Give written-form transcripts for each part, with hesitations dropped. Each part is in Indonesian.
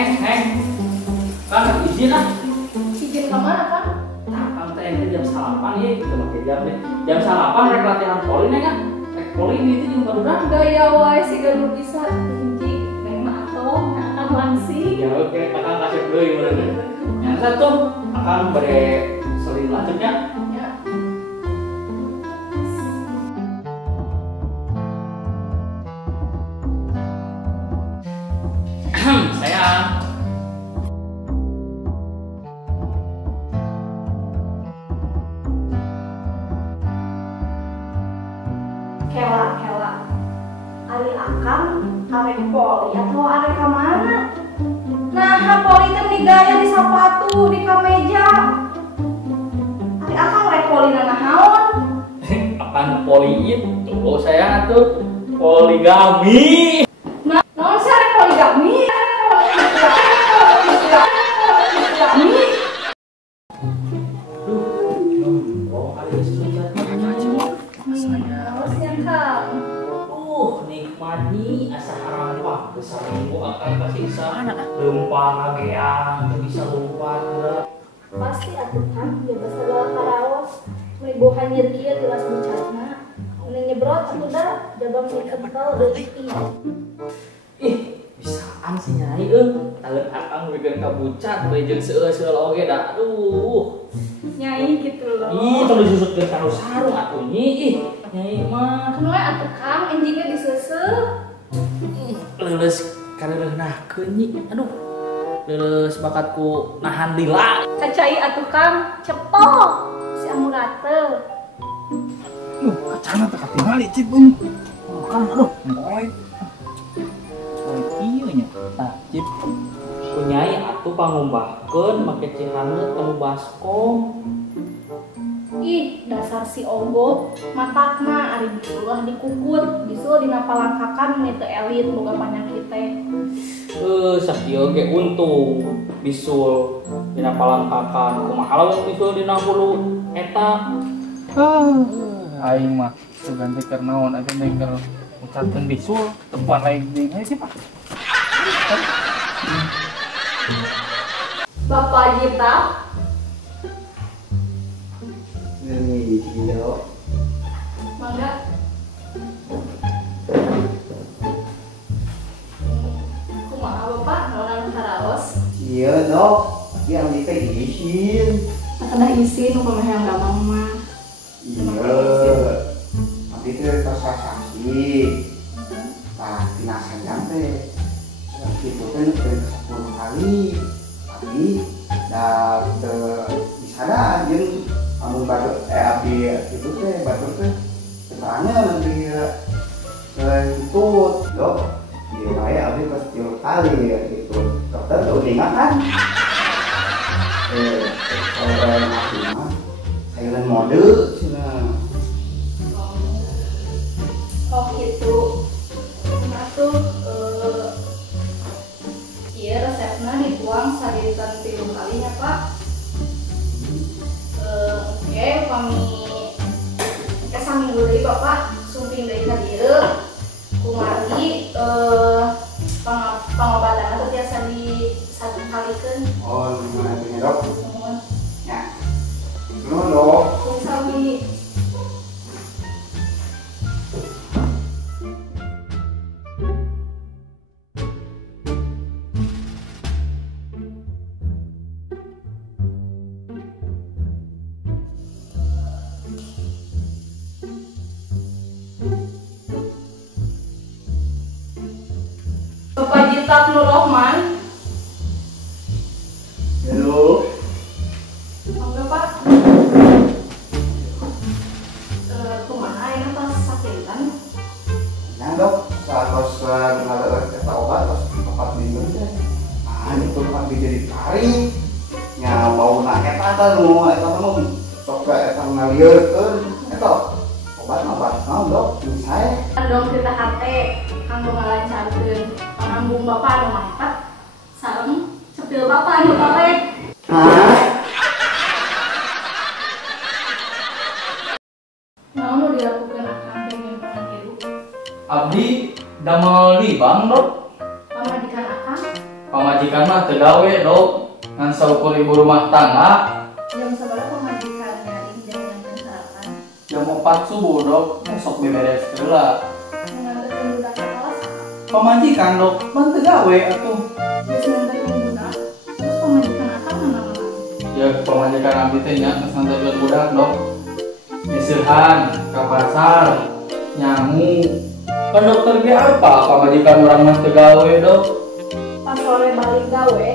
Heng. Kan izin ah. Izin kemana kan? Nah, kan teh jam 8 ya, kita pakai jam deh. Jam 8 rek latihan poli nih kan. Rek poli ini tuh juga udah. Gaya wae sih gak bisa hiji neng mah atau akan langsing. Ya oke, kakak kasih dulu yang bener. Yang satu akan beri selin lanjutnya. Ya. Sayang. Kela. Ari akang arek poli atau arek kemana? Nah, poli teh digaya di sepatu, di kameja. Ari akang rek poli naon? Akan poli itu sayang tuh poligami. Nah, naon sih arek poligami? Nikmati asa harampah besar minggu akan kasih lempang ageang bisa lompat gerak Pasti atuh kan dia basala karaos mebohan nyirkieu tilas bucatna mun nyebrot atuh da jabang ni kental leutik ih bisaan sih nyai talet akang bikin kabucat bae jeung seueur-seueur oge da aduh nyai gitu loh. ih tong disusutkeun karo sarung atuh nyi ih nyai mah Kanu we atuh Kang enjingnya diseuseuh. leuleus kareureuhnahkeun nyi aduh leuleus bakatku nahan lila Kacai atuh Kang cepol si amurate. Kacana teh katingali cip beung. Kan aduh, poek. Poek ieu nya. tah cip kunyai atuh pangumbahkeun make cihangeut kamu baskom. Ih, dasar si Ogo matakna ari bisulah dikukut, bisul dina palangkakan nu teu elit boga panyakit teh. Sakieu ge untung bisul dina palangkakan. Kumaha lamun bisul dina hulu eta? Aing mah teu ganti keur naon atuh meh keur ucapkeun bisul tempat lain deui sih Pak. Bapak Gita, Ini dia. mangga. Kumaha Bapak naonan karaos? Iya dok, yang kita izin. Atuh izin upama hayang gamang mah. Iya. Tapi itu tersaksi. Nah, tinasan jampe. Itu kan udah 10 kali. Tapi dah bisa dah jeung amun batur abdi itu teh batur teh caranya nanti tutut dok dia wae abdi pas 10 kali ya gitu dokter tuh ingat kan kalau yang abdi mah silent mode cina Oh gitu. Nah tuh iya resepnya dituang saritan 3 kalinya Pak. Oke, kami kesami dulu deui Bapak, sumping deui ka dieu. Kumari pangobatan atau biasa di satu kalikeun. oh gimana punya dok Nuhun. ya dulu dok Kung sami Bapak Jitat Nur Rohman, halo mangga Pak. Kumaha ayeuna pas sakitan? ya dok saat tos mengalir kata obat tos tempat minum teh nah itu tempat jadi kari nya bau na eta teh nu eta mah sok ka eta ngalieureun eta obat dok sae Dong kita hate kanggo ngalancarkeun pangambung Bapak anu mangkat sareng cepil Bapak anu kalek. hah Naon nu dilakukeun akang teh nyimpen ieu? Abdi damel di bang dok. Pamajikan akang pamajikan mah teu gawe dok ngan saukur ibu rumah tangga. Jam sabaraha pamajikan nyari jangan sarapan. Jam 4 subuh dok sok beberes heula. Nganterin budak ke kelas. Pamajikan dok mah teu gawe atuh. Geus nganterin budak. Terus pamajikan akang mana-mana. Ya pamajikan abdi teh nya geus nganterkeun budak dok. Nyisihan ka pasar, nyamu. Kan dokter ge apa pamajikan urang mah teu gawe dok. Pas sore balik gawe,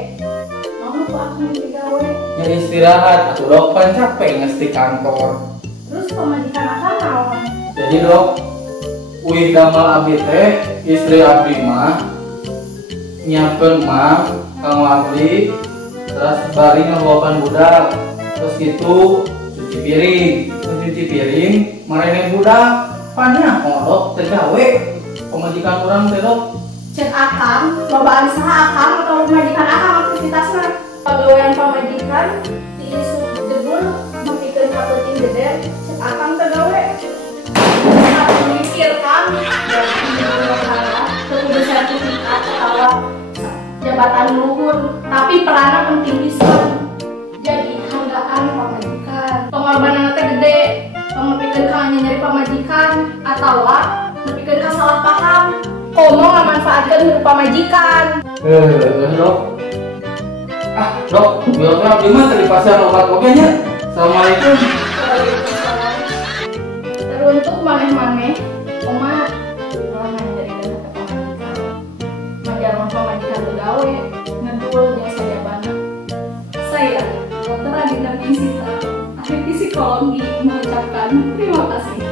mau lupa akang di gawe. Ya istirahat atuh dok kan capek geus di kantor. Terus pamajikan akang naon? Jadi dok, uih damal abdi teh istri abdi mah nyiapkeun mah kang abdi terus bari ngabawakan budak terus gitu cuci piring marene budak panah dok teh gawe pamajikan urang teh dok. Cek akang, lobaan saha akang atau pamajikan akang aktivitasna. Pegawaian pamajikan di isuk jebul mapikeun ka leuting gede, cek akang teu gawe. Harus memikirkan kudu sertifikat atau jabatan luhur, tapi perannya penting pisan. Jadi hargaan pamajikan. Pengorbanan teh gede, pamapikeun ka nyari pamajikan atau nepikeun ka salah paham. Komo ngamanfaatkeun hirup pamajikan. Dok. Dok, biar abdi mah tadi pasar obat oge nya. Assalamualaikum. Teruntuk maneh-maneh, Oma ulah ngajarikeun ka pamajikan. Majalma pamajikan teu gawe, ngedul jasa jabana. Saya, Dr. Adinda Bisita, ahli psikologi mengucapkan terima kasih.